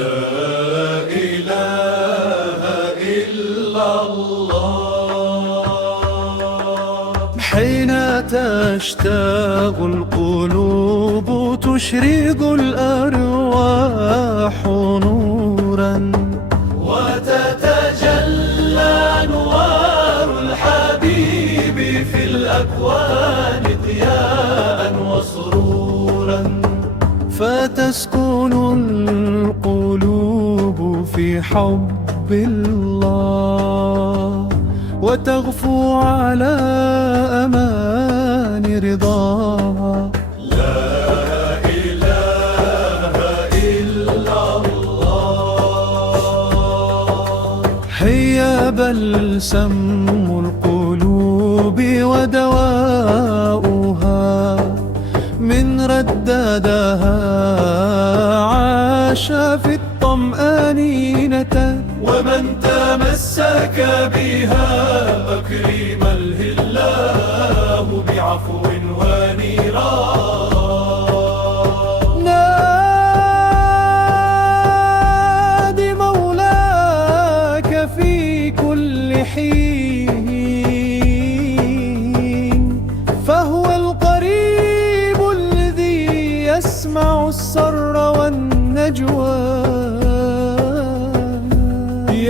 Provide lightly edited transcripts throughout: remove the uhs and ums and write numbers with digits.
لا إله إلا الله. حين تشتاق القلوب تشرق الأرواح نورا، وتتجلى أنوار الحبيب في الأكوان ضياء وسرورا، فتسكن القلوب في حب الله، وتغفو على أمان رضاها. لا إله إلا الله. هيا بلسم القلوب ودواؤها، من رددها عاش في الطمأنينة، ومن تمسك بها أكرم الله بعفو ونيران. نادي مولاك في كل حين، فهو القريب الذي يسمع السر والنجوى،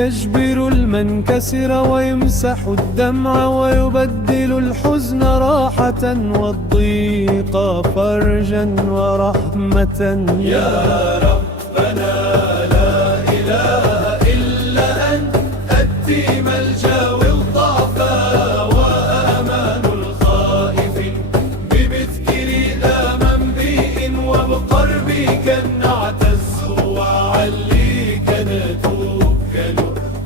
يجبر المنكسر ويمسح الدمع، ويبدل الحزن راحة والضيق فرجا ورحمة. يا ربنا لا إله إلا أنت، أنت ملجأ الضعفاء وأمان الخائفين، بمذكري ذا منبئ وبقربي كالنعتز، وعليك نتوكل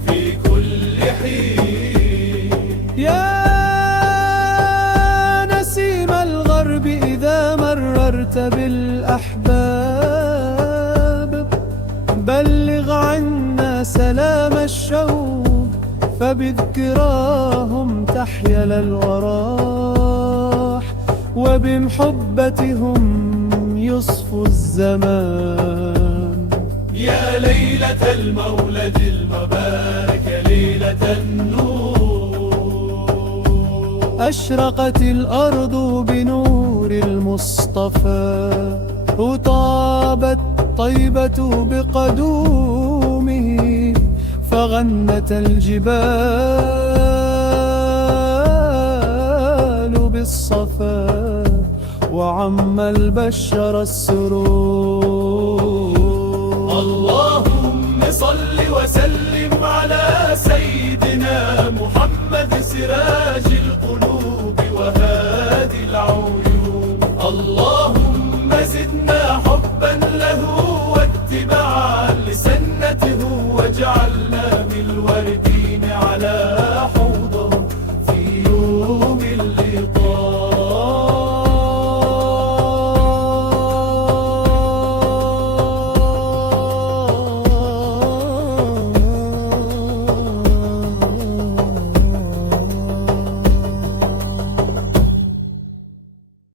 في كل حين. يا نسيم الغرب إذا مررت بالأحباب، بلغ عنا سلام الشوق، فبذكراهم تحيا الوراح، وبمحبتهم يصفو الزمان. يا ليلة المولد المبارك ليلة النور، أشرقت الأرض بنور المصطفى، وطابت طيبة بقدومه، فغنت الجبال بالصفا، وعم البشر السرور. اللهم صل وسلم على سيدنا محمد سراج القلوب وهادي العيون. اللهم زدنا حبا له واتباعا لسنته، واجعل